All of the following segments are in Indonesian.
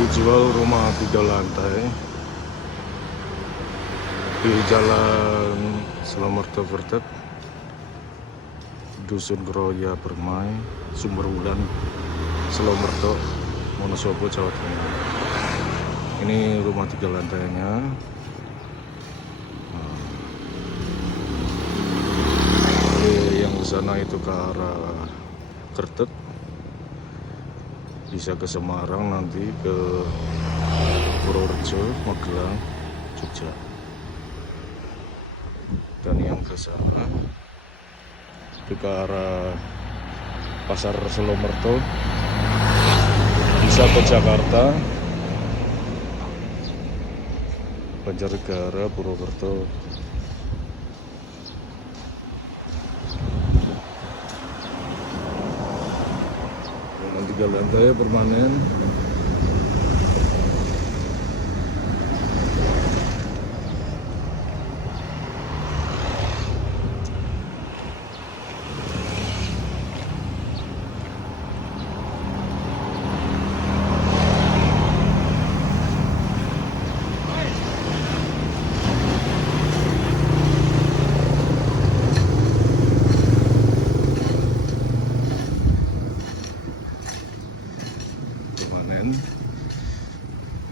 Dijual rumah 3 lantai di Jalan Selomerto Vertek, Dusun Groya Permai, Sumberwulan, Selomerto, Wonosobo, Jawa Tengah. Ini rumah 3 lantainya. Yang ke sana itu ke arah Kertek, bisa ke Semarang, nanti ke Purworejo, Magelang, Jogja. Dan yang ke sana itu ke arah Pasar Selomerto, bisa ke Jakarta, Banjarnegara, Purwokerto. Dengan 3 lantai permanen.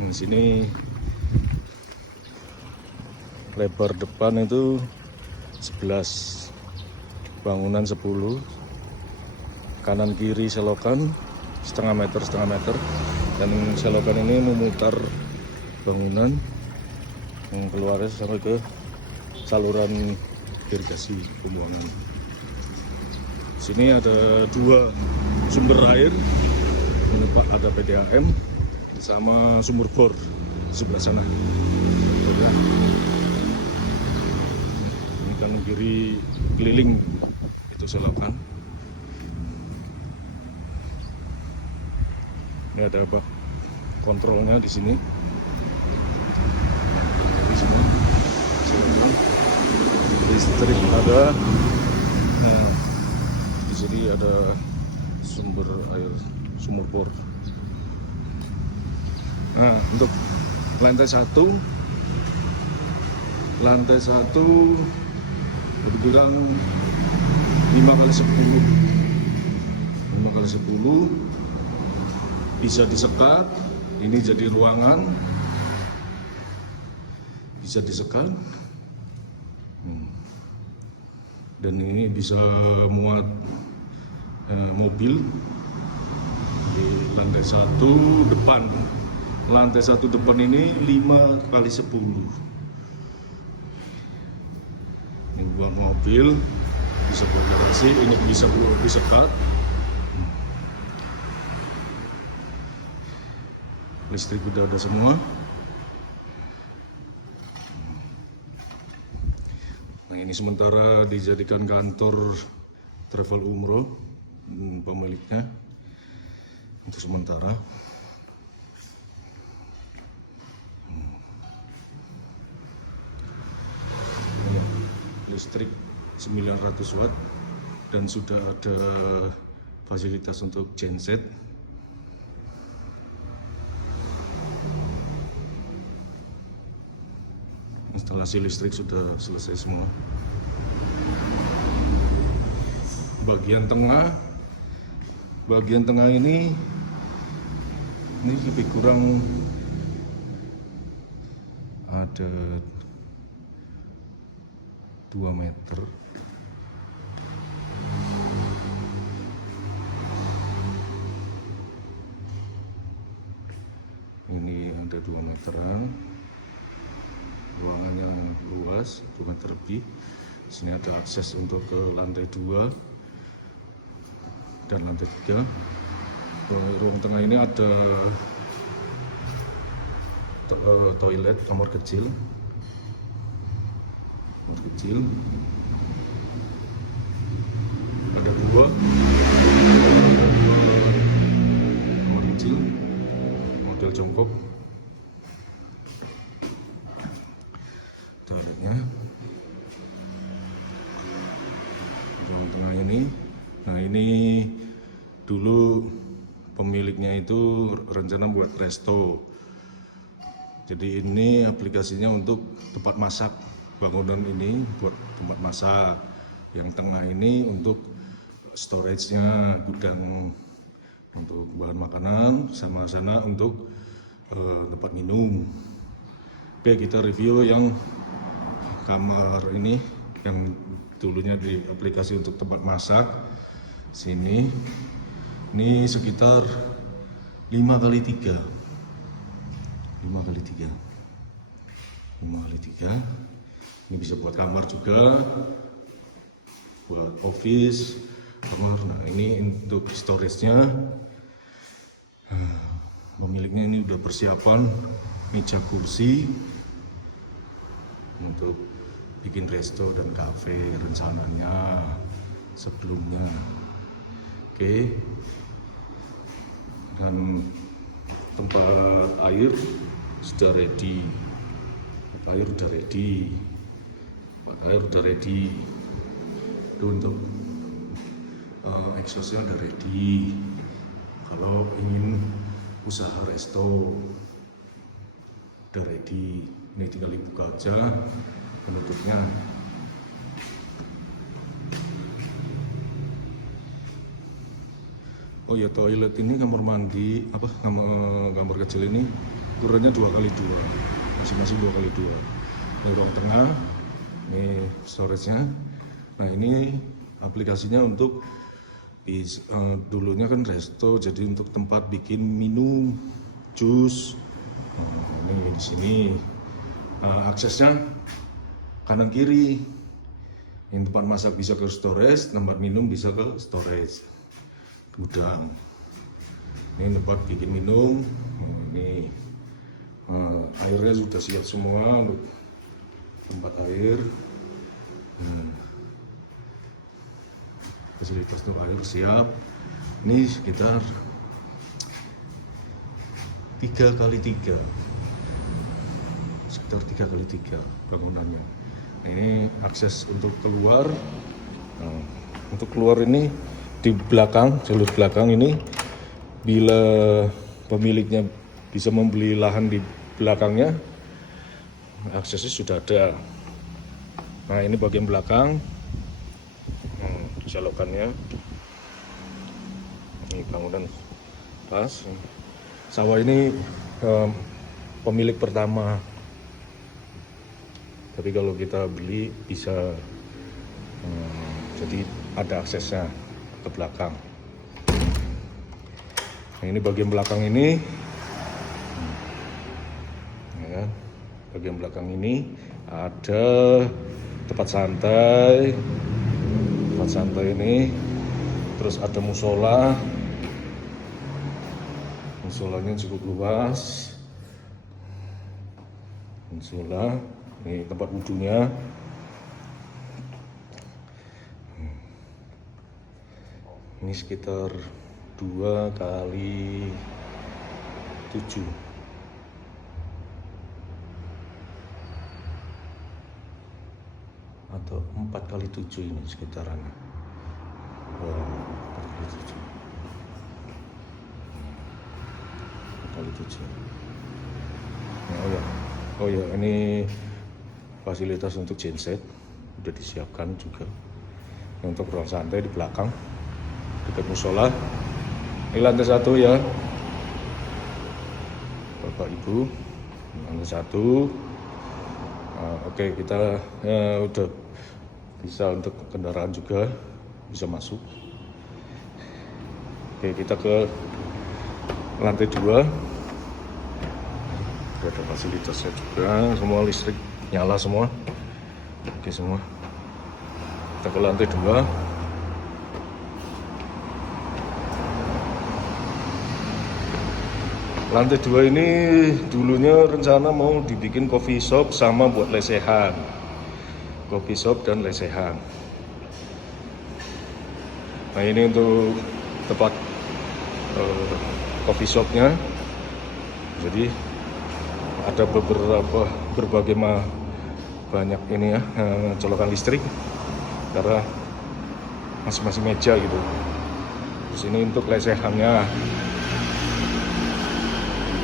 Di sini lebar depan itu 11, bangunan 10, kanan kiri selokan setengah meter, dan selokan ini memutar bangunan yang keluarnya sampai ke saluran irigasi pembuangan. Sini ada 2 sumber air, ini Pak, ada PDAM sama sumur bor sebelah sana. Ini kanan kiri keliling itu selokan. Ini ada apa? Kontrolnya di sini. Di sini. Listrik ada. Nah, di sini ada sumber air, sumur bor. Nah, untuk lantai 1 kebetulan 5x10 bisa disekat. Ini jadi ruangan, bisa disekat, dan ini bisa muat mobil. Di lantai 1 depan, lantai 1 depan ini 5x10. Ini buat mobil, bisa buat garasi, ini bisa buat disekat. Listrik udah ada semua. Nah, ini sementara dijadikan kantor travel umroh pemiliknya untuk sementara. Listrik 900 watt dan sudah ada fasilitas untuk genset. Instalasi listrik sudah selesai semua. Bagian tengah ini lebih kurang ada 2 meter. Ini ada 2 meteran. Ruangannya luas, 2 meter lebih. Sini ada akses untuk ke lantai 2 dan lantai 3. Ruang tengah ini ada toilet, kamar kecil. Ada 2 kamar kecil, model jongkok. Toiletnya. Ruang tengah ini. Nah, ini dulu pemiliknya itu rencana rencana buat resto. Jadi ini aplikasinya untuk tempat masak. Bangunan ini buat tempat masak. Yang tengah ini untuk storage-nya, gudang untuk bahan makanan, sama sana untuk tempat minum. Oke, kita review yang kamar ini yang dulunya di aplikasi untuk tempat masak. Sini ini sekitar 5x3 ini bisa buat kamar juga, buat office kamar. Nah, ini untuk storage-nya. Pemiliknya ini udah persiapan meja kursi untuk bikin resto dan cafe rencananya sebelumnya. Oke. Dan tempat air sudah ready. Tempat air udah ready. Itu untuk exhaust-nya udah ready. Kalau ingin usaha resto udah ready. Ini tinggal dibuka aja penutupnya. Oh ya, toilet ini, kamar mandi kamar kecil ini ukurannya 2x2, masing-masing 2x2. Ini ruang tengah, ini storage-nya. Nah, ini aplikasinya untuk dulunya kan resto, jadi untuk tempat bikin minum, jus. Ini di sini aksesnya kanan kiri. Yang tempat masak bisa ke storage, tempat minum bisa ke storage gudang. Ini tempat bikin minum. Ini airnya sudah siap semua untuk tempat air. Fasilitas untuk air siap. Ini sekitar 3x3 bangunannya. Ini akses untuk keluar. Untuk keluar ini di belakang, jalur belakang ini, bila pemiliknya bisa membeli lahan di belakangnya, aksesnya sudah ada. Nah, ini bagian belakang, selokannya. Ini bangunan pas. Sawah ini pemilik pertama. Tapi kalau kita beli bisa, jadi ada aksesnya ke belakang. Nah, ini bagian belakang ini, ya, bagian belakang ini ada tempat santai ini, terus ada musola. Musolanya cukup luas. Musola, ini tempat wudhunya. Ini sekitar 2x7 atau 4x7 ini sekitarannya. 4x7. 4x7. Oh ya, ini fasilitas untuk genset udah disiapkan juga. Untuk ruang santai di belakang dekat musola. Ini lantai 1 ya, Bapak Ibu, lantai 1. Oke, kita udah bisa untuk kendaraan juga bisa masuk. Oke, kita ke lantai 2. Ada fasilitasnya juga, semua listrik nyala semua. Oke, semua. Kita ke lantai 2. Lantai 2 ini dulunya rencana mau dibikin coffee shop sama buat lesehan. Coffee shop dan lesehan. Nah, ini untuk tempat coffee shopnya. Jadi ada berbagai banyak ini ya, colokan listrik karena masing-masing meja gitu. Terus ini untuk lesehannya.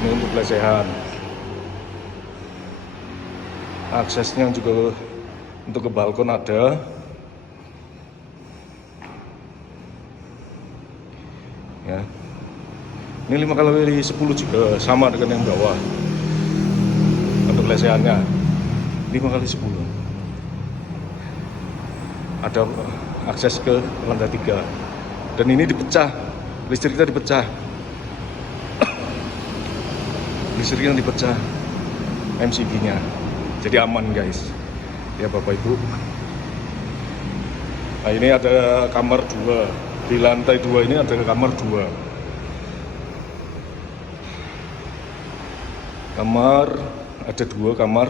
Ini untuk lesehan. Aksesnya juga untuk ke balkon ada. Ya. Ini 5x10 juga sama dengan yang bawah. Untuk lesehannya 5x10. Ada akses ke lantai 3. Dan ini dipecah. Listriknya dipecah. Listriknya dipecah. MCB-nya. Jadi aman guys. Ya Bapak Ibu. Nah ini ada kamar 2. Di lantai 2 ini ada kamar 2. Kamar, ada 2 kamar.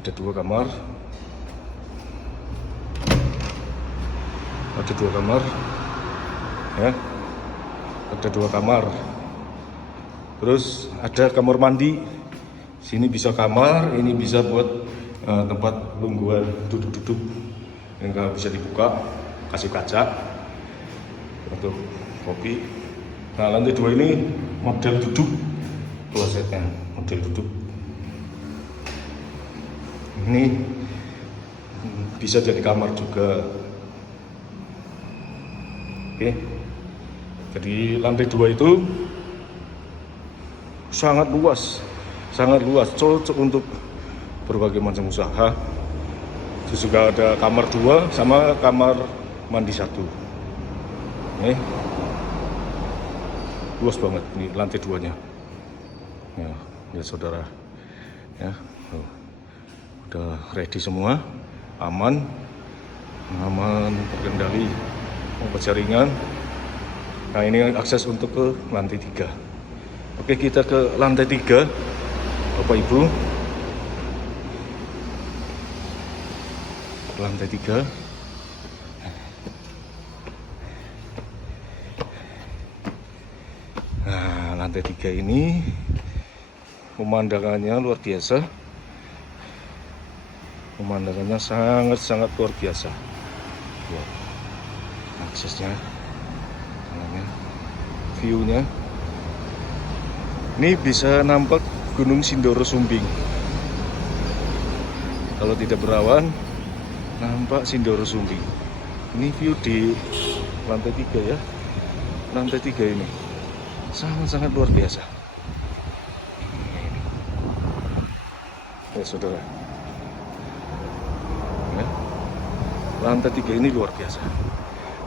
Ada 2 kamar. Ada 2 kamar. Ya. Ada 2 kamar. Terus ada kamar mandi. Sini bisa kamar, ini bisa buat tempat lungguan duduk-duduk. Ini bisa dibuka, kasih kaca untuk kopi. Nah, lantai 2 ini model duduk, klosetnya model duduk. Ini bisa jadi kamar juga. Oke. Jadi lantai 2 itu sangat luas, cocok untuk berbagai macam usaha. Terus juga ada kamar 2 sama kamar mandi 1. Ini luas banget ini lantai 2-nya. Ya saudara, ya udah ready semua, aman terkendali, obat jaringan. Nah ini akses untuk ke lantai 3. Oke, kita ke lantai 3 Bapak Ibu. Lantai 3. Nah, lantai 3 ini pemandangannya luar biasa. Pemandangannya sangat luar biasa. Ya. Aksesnya, view-nya. Ini bisa nampak Gunung Sindoro Sumbing. Kalau tidak berawan, nampak Sindoro Sumbing. Ini view di lantai 3 ya. Lantai 3 ini sangat luar biasa. Ya saudara. Ya. Lantai 3 ini luar biasa.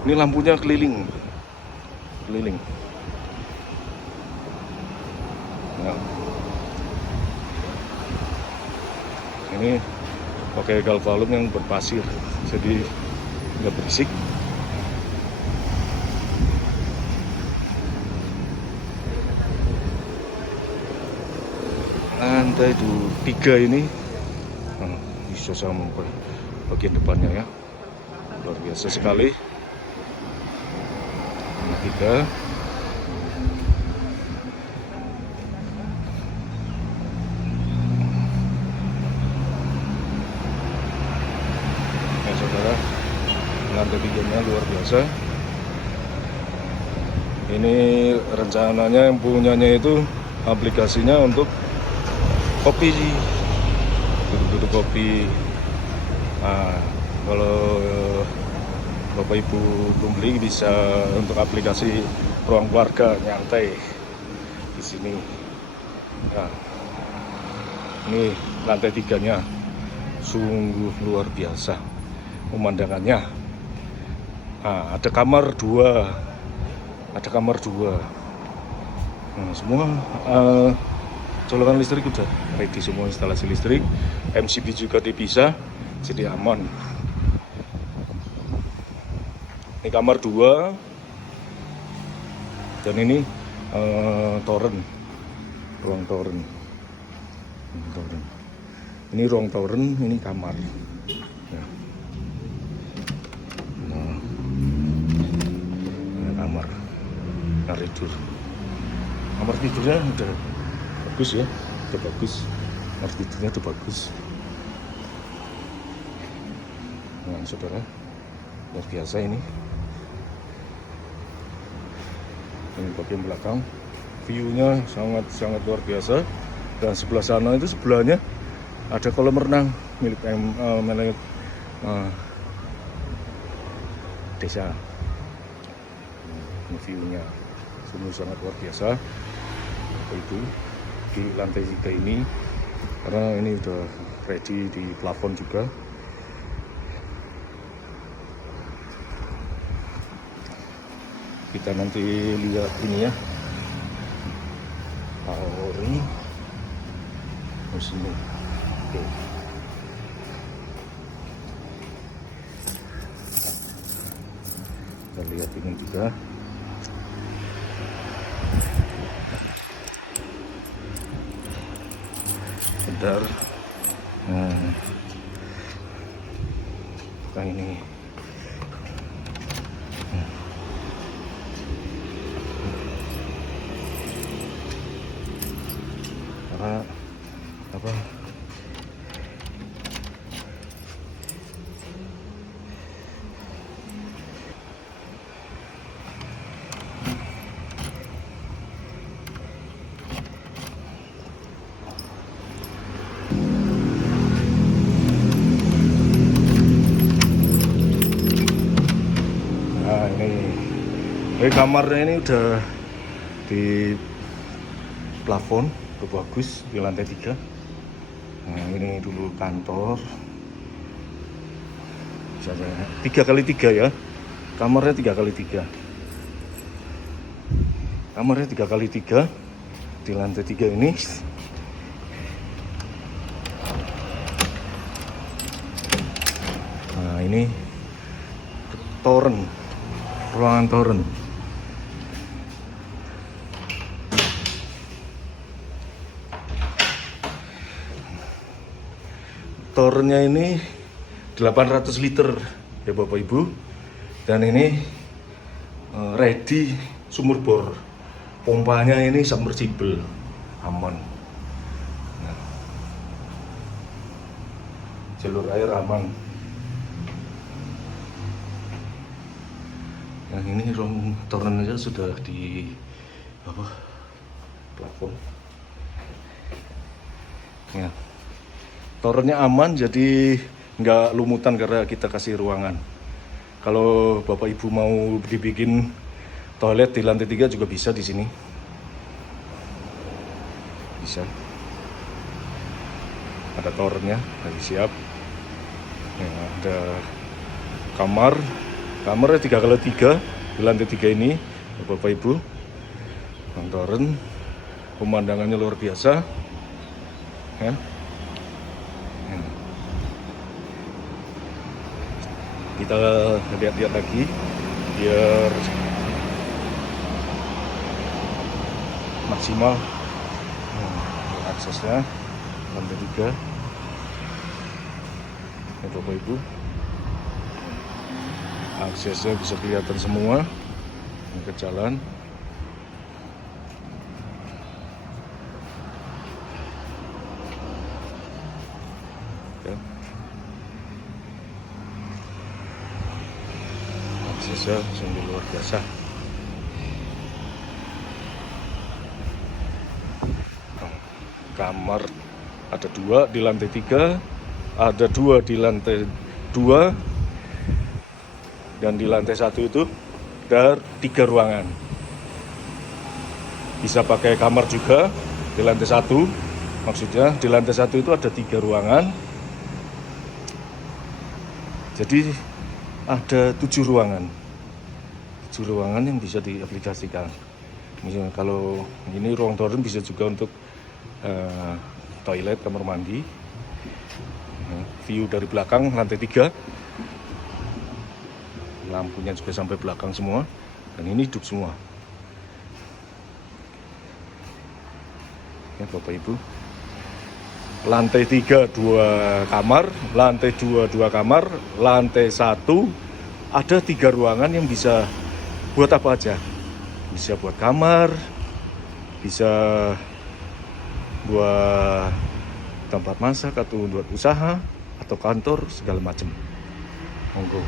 Ini lampunya keliling. Nah. Ini pakai galvalum yang berpasir, jadi nggak berisik. Lantai 3 ini bisa sama bagian depannya ya, luar biasa sekali. Lantai 3. Saudara, lantai 3-nya luar biasa. Ini rencananya yang punyanya itu aplikasinya untuk kopi, duduk-duduk kopi. Nah, kalau Bapak Ibu belum beli, bisa untuk aplikasi ruang keluarga nyantai di sini. Nah, ini lantai 3-nya sungguh luar biasa pemandangannya. Nah, ada kamar 2. Nah, semua colokan listrik udah ready semua, instalasi listrik, MCB juga dipisah, jadi aman. Ini kamar 2 dan ini ruang toren. Ini ruang toren, ini kamar. Ya. Kamar tidur. Kamar tidurnya udah bagus ya, kamar tidurnya udah bagus. Nah saudara, luar biasa ini bagian belakang view-nya sangat luar biasa. Dan sebelah sana itu sebelahnya ada kolam renang milik desa. Ini view-nya sungguh sangat luar biasa. Itu di lantai 3 ini, karena ini udah ready di plafon juga. Kita nanti lihat ini ya, ini sini. Oke. Kita lihat ini juga. Bentar. Nah, ini. Karena apa? Nah, ini kamarnya ini udah di plafon, udah bagus di lantai 3. Nah, ini dulu kantor. 3x3 ya. Kamarnya 3x3. Kamarnya 3x3 di lantai 3 ini. Nah, ini toren, ruangan toren. Torennya ini 800 liter ya Bapak Ibu, dan ini ready sumur bor, pompanya ini submersible, aman. Nah, jalur air aman. Nah, ini ruang toren aja sudah di plafon. Ya. Torennya aman, jadi nggak lumutan karena kita kasih ruangan. Kalau Bapak Ibu mau dibikin toilet di lantai 3 juga bisa di sini. Bisa. Ada torennya, lagi siap. Ya, ada kamarnya 3x3 di lantai 3 ini, Bapak Ibu. Toren, pemandangannya luar biasa. Ya. Kita lihat-lihat lagi biar maksimal. Aksesnya lantai 3 ya Bapak Ibu, aksesnya bisa kelihatan semua ke jalan. Ya. Aksesnya sungguh luar biasa. Kamar ada 2 di lantai 3, ada 2 di lantai 2, dan di lantai 1 itu ada 3 ruangan. Bisa pakai kamar juga di lantai 1, maksudnya di lantai 1 itu ada 3 ruangan. Jadi ada 7 ruangan. 7 ruangan yang bisa diaplikasikan. Misalnya kalau ini ruang toren bisa juga untuk toilet, kamar mandi. View dari belakang lantai 3. Lampunya juga sampai belakang semua. Dan ini hidup semua. Ya Bapak Ibu. Lantai 3 2 kamar, lantai 2 2 kamar, lantai 1 ada 3 ruangan yang bisa buat apa aja. Bisa buat kamar, bisa buat tempat masak atau buat usaha atau kantor segala macam. Monggo.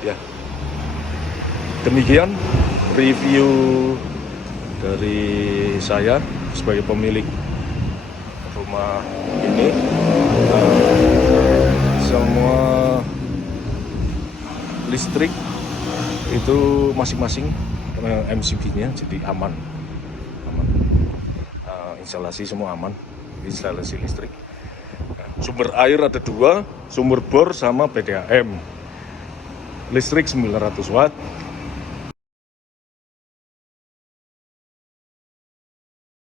Ya. Demikian review dari saya sebagai pemilik rumah ini. Semua listrik itu masing-masing MCB-nya jadi aman. Instalasi semua aman, instalasi listrik. Sumber air ada 2, sumber bor sama PDAM. Listrik 900 watt,